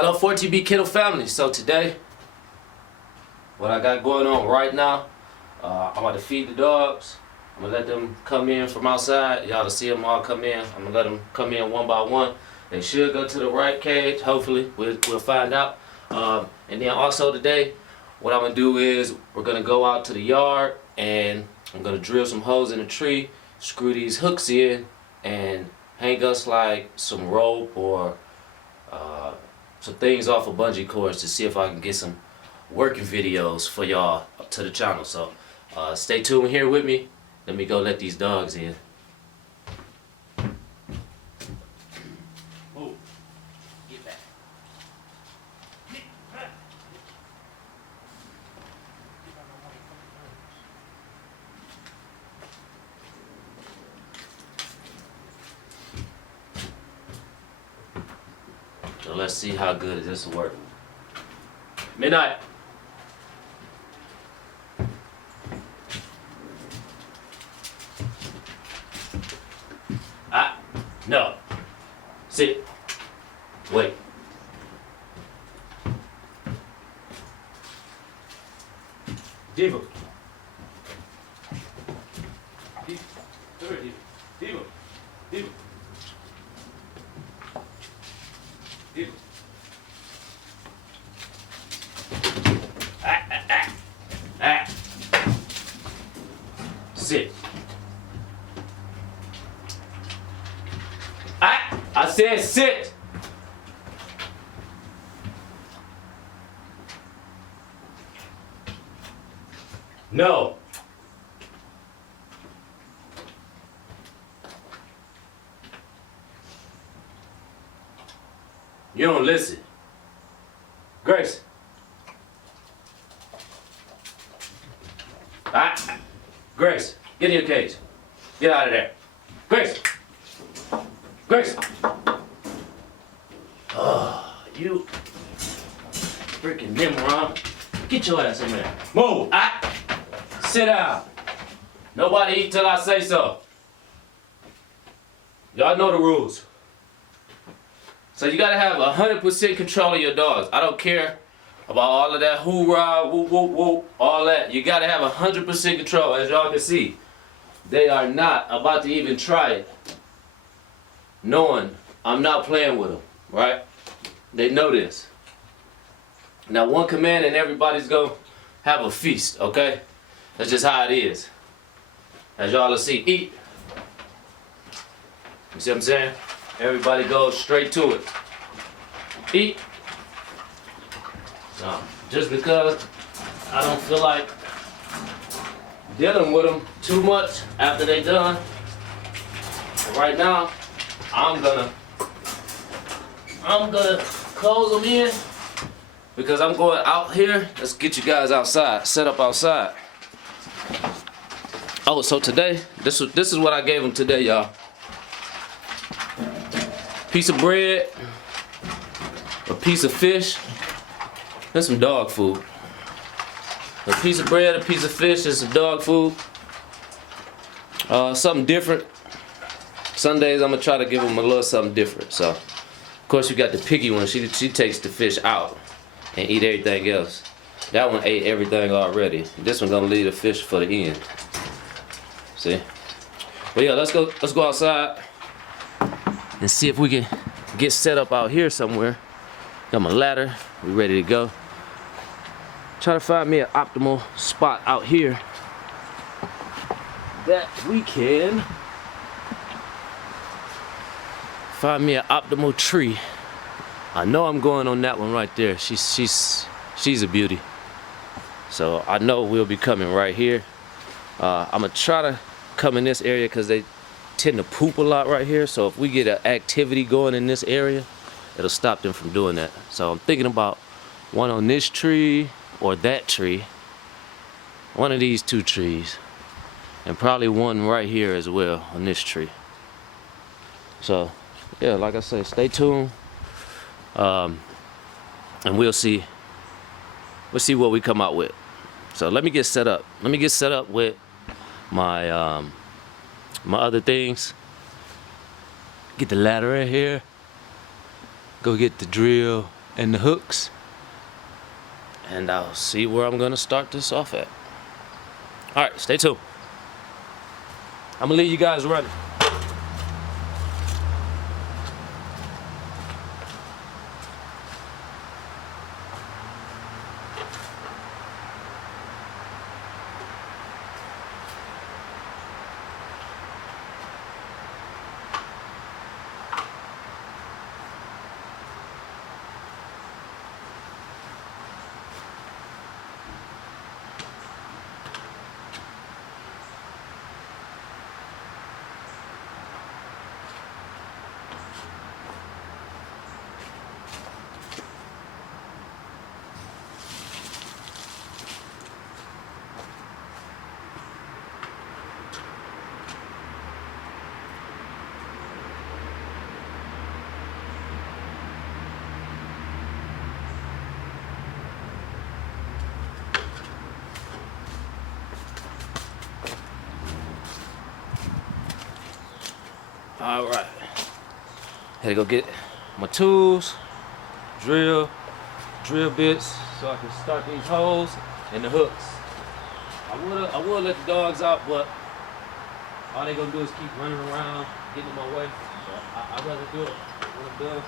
Hello 4TB Kennel family. So today, what I got going on right now, I'm about to feed the dogs. I'm gonna let them come in from outside. Y'all to see them all come in. I'm gonna let them come in one by one. They should go to the right cage. Hopefully, we'll find out. And then also today, what I'm gonna do is we're gonna go out to the yard and I'm gonna drill some holes in the tree, screw these hooks in, and hang us like some rope or some things off of bungee cords to see if I can get some working videos for y'all to the channel. So stay tuned here with me. Let me go let these dogs in. Oh, get back. So let's see how good this will work. Midnight. No. Sit. Wait. Diva. Diva. Diva. Diva. Diva. Sit. I said sit. No. You don't listen. Grace. Grace, get in your cage. Get out of there. Grace. Grace. Oh, you freaking Nimrod. Get your ass in there. Move. Sit down. Nobody eat till I say so. Y'all know the rules. So you gotta have 100% control of your dogs. I don't care about all of that hoorah, whoop, whoop, whoop, all that. You gotta have 100% control. As y'all can see, they are not about to even try it, knowing I'm not playing with them, right? They know this. Now one command and everybody's gonna have a feast, okay? That's just how it is. As y'all will see, eat. You see what I'm saying? Everybody goes straight to it. Eat. So, just because I don't feel like dealing with them too much after they done, right now, I'm gonna close them in because I'm going out here. Let's get you guys outside, set up outside. Oh, so today, this is what I gave them today, y'all. Piece of bread, a piece of fish, and some dog food. A piece of bread, a piece of fish, and some dog food. Something different. Sundays I'm gonna try to give them a little something different. So, of course you got the piggy one. She takes the fish out and eat everything else. That one ate everything already. This one gonna leave the fish for the end. See? But yeah, let's go outside and see if we can get set up out here somewhere. Got my ladder. We ready to go. Try to find me an optimal spot out here that we can find me an optimal tree. I know I'm going on that one right there. She's a beauty. So I know we'll be coming right here. I'm gonna try to come in this area because they tend to poop a lot right here. So if we get an activity going in this area, it'll stop them from doing that. So I'm thinking about one on this tree or that tree. One of these two trees. And probably one right here as well on this tree. So yeah, like I say, stay tuned. And we'll see what we come out with. So let me get set up. Let me get set up with my my other things. Get the ladder in here. Go get the drill and the hooks, and I'll see where I'm gonna start this off at. All right, stay tuned. I'm gonna leave you guys running. All right, had to go get my tools, drill bits, so I can start these holes and the hooks. I would let the dogs out, but all they gonna do is keep running around, getting in my way. So I'd rather do it when I'm done.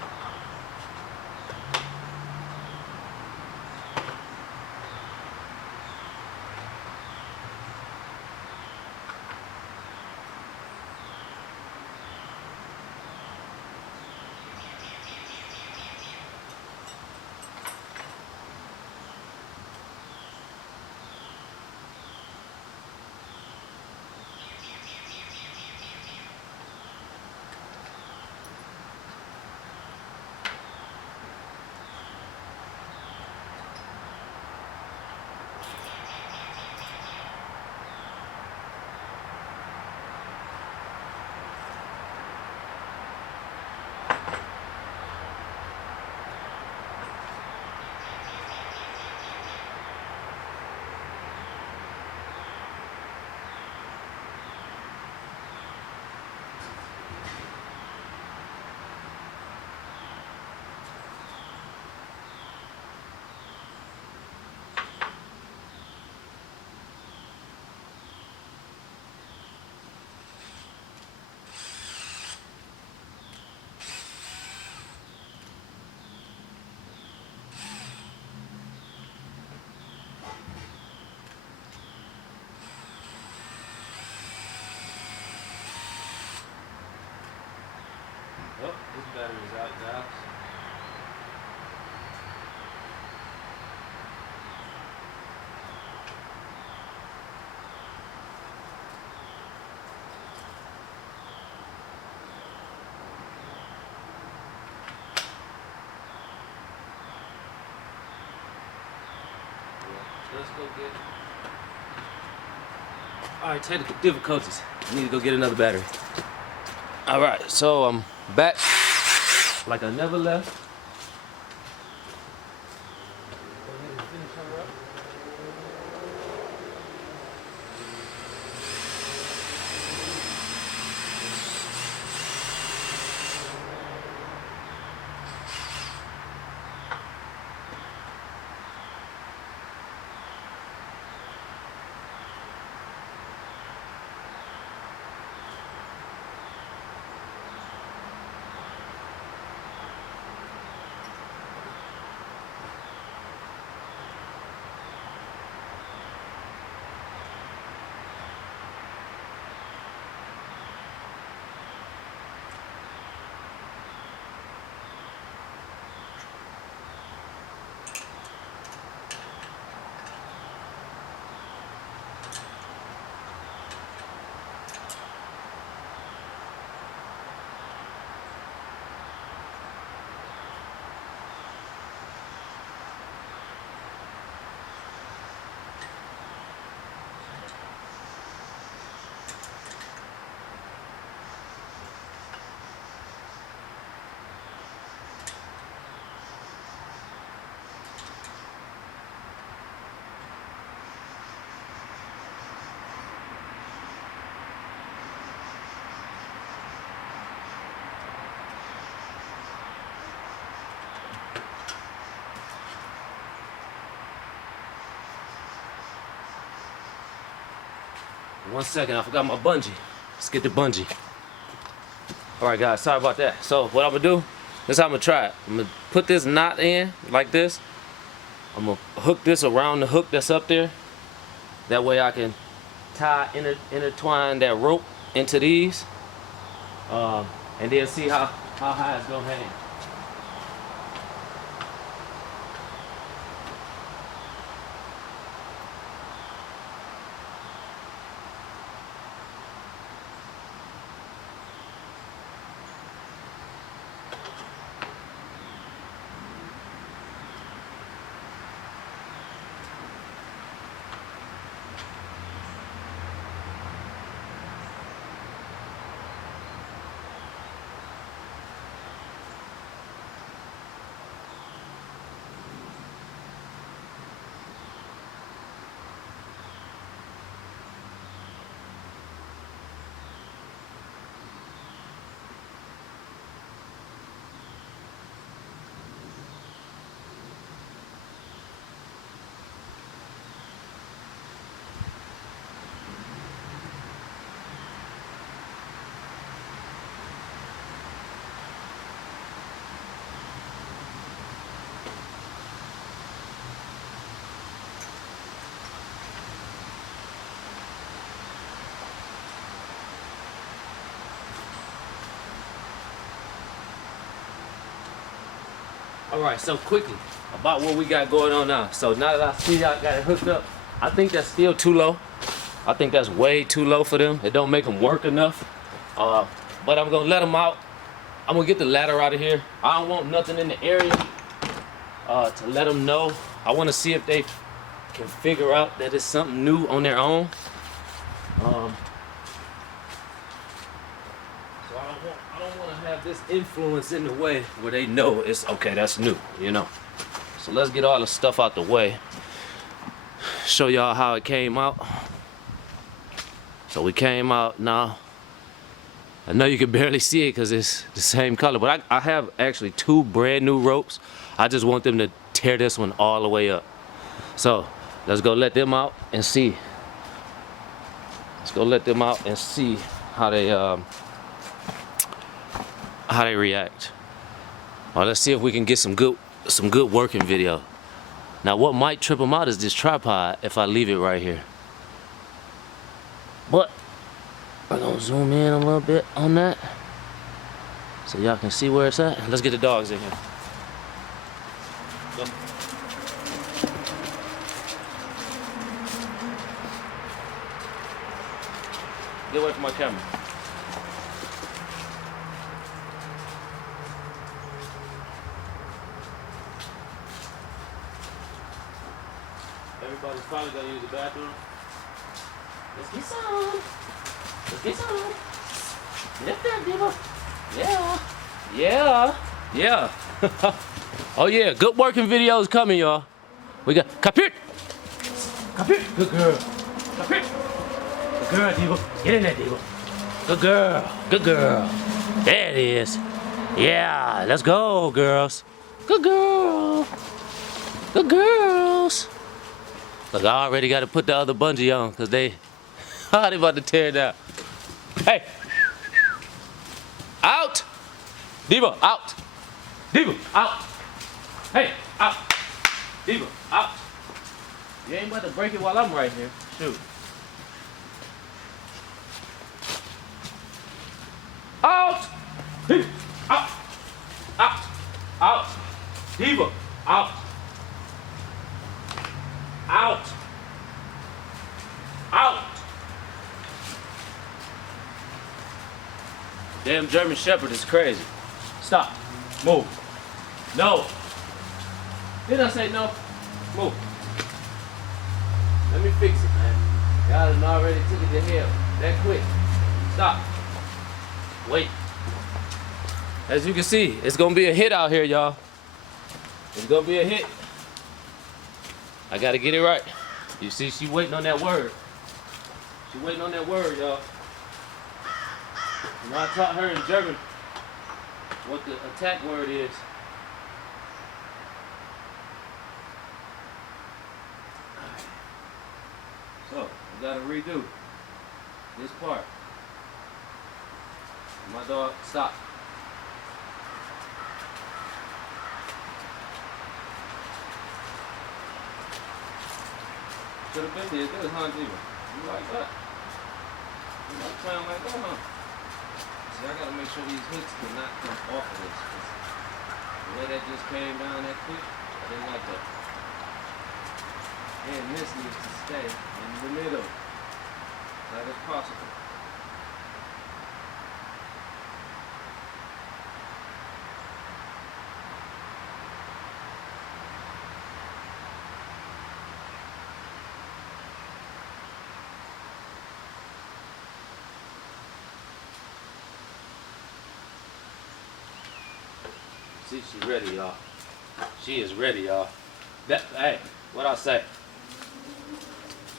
Oh, this battery's out, guys. Let's go get. All right, technical difficulties. I need to go get another battery. All right, so I'm back like I never left. Go ahead and finish her up. 1 second, I forgot my bungee. Let's get the bungee. All right, guys, sorry about that. So what I'm gonna do, this is how I'm gonna try it. I'm gonna put this knot in like this. I'm gonna hook this around the hook that's up there. That way I can intertwine that rope into these. And then see how high it's gonna hang. All right, so quickly about what we got going on now. So now that I see y'all got it hooked up, I think that's still too low. I think that's way too low for them. It don't make them work enough. But I'm gonna let them out. I'm gonna get the ladder out of here. I don't want nothing in the area to let them know. I want to see if they can figure out that it's something new on their own. So I don't want to have this influence in the way where they know it's okay, that's new, you know. So let's get all the stuff out the way. Show y'all how it came out. So we came out now. I know you can barely see it because it's the same color, but I have actually 2 brand new ropes. I just want them to tear this one all the way up. So let's go let them out and see. Let's go let them out and see how they react. All right, let's see if we can get some good working video. Now what might trip them out is this tripod if I leave it right here. But I'm gonna zoom in a little bit on that so y'all can see where it's at. Let's get the dogs in here. Go. Get away from my camera. Everybody's probably gonna use the bathroom. Let's get some. Let's get some. Lift that, Diva. Yeah. Yeah. Yeah. Oh yeah, good working videos coming, y'all. We got Kapit. Kapit. Good girl. Kapit. Good girl, Diva. Get in there, Diva. Good girl. Good girl. There it is. Yeah. Let's go, girls. Good girl. Good girls. Look, I already got to put the other bungee on because they about to tear it down. Hey! Out! Diva, out! Diva, out! Hey, out! Diva, out! You ain't about to break it while I'm right here. Shoot. Out! Diva, out! Out! Out! Diva, out! Out! Out! Damn German Shepherd is crazy. Stop. Move. No. Did I say no? Move. Let me fix it, man. Y'all done already took it to hell. That quick. Stop. Wait. As you can see, it's gonna be a hit out here, y'all. It's gonna be a hit. I gotta get it right. You see, she waiting on that word. She waiting on that word, y'all. You know, I taught her in German what the attack word is. So, we gotta redo. This part. My dog, stop. Should have been there good, huh, Diva? You like that? You like playing like that, huh? See, I gotta make sure these hooks do not come off of this. The way that just came down that quick, I didn't like that. And this needs to stay in the middle, like as possible. See, she's ready, y'all. She is ready, y'all. Hey, what I say?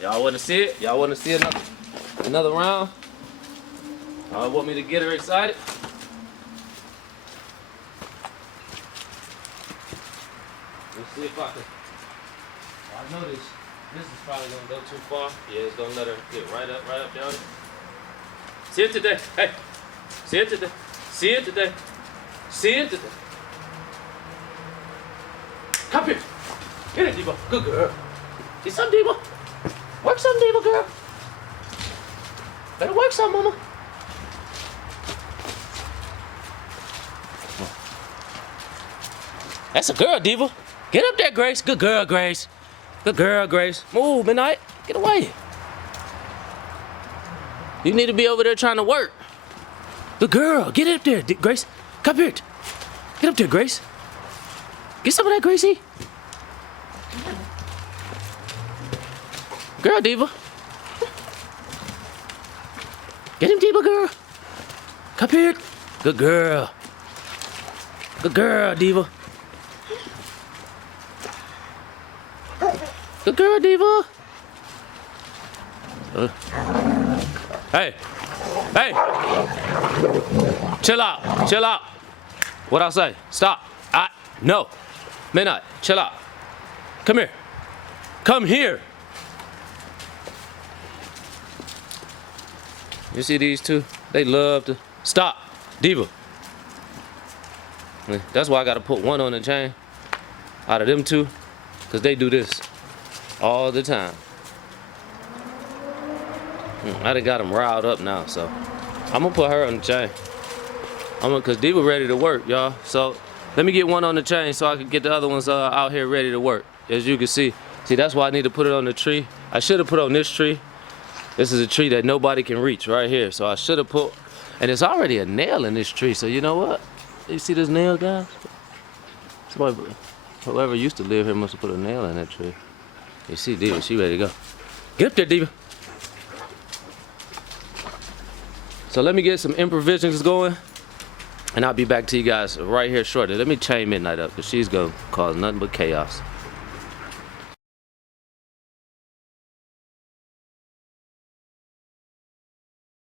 Y'all want to see it? Y'all want to see another round? Y'all want me to get her excited? Let's see if I can. I know this is probably gonna go too far. Yeah, it's gonna let her get right up down. See it today. Hey, see it today. See it today. See it today. Come here. Get it, Diva. Good girl. See some, Diva? Work some, Diva, girl. Better work some, mama. That's a girl, Diva. Get up there, Grace. Good girl, Grace. Good girl, Grace. Move, Midnight. Get away. You need to be over there trying to work. Good girl. Get up there, Grace. Come here. Get up there, Grace. Get some of that, Gracie. Girl, Diva. Get him, Diva, girl. Come here. Good girl. Good girl, Diva. Good girl, Diva. Hey. Hey. Chill out. Chill out. What I say? Stop. No. Midnight. Chill out. Come here. Come here. You see these two? They love to stop. Diva. That's why I gotta put one on the chain out of them two, because they do this all the time. I done got them riled up now, so I'm gonna put her on the chain. Cause Diva ready to work, y'all. So let me get one on the chain so I can get the other ones out here ready to work. As you can see, that's why I need to put it on the tree. I should have put on this tree. This is a tree that nobody can reach right here. So I should have put, and there's already a nail in this tree. So you know what? You see this nail, guys? Somebody, whoever used to live here must have put a nail in that tree. You see Diva, she ready to go. Get up there, Diva. So let me get some improvisations going, and I'll be back to you guys right here shortly. Let me chain Midnight up, because she's gonna cause nothing but chaos.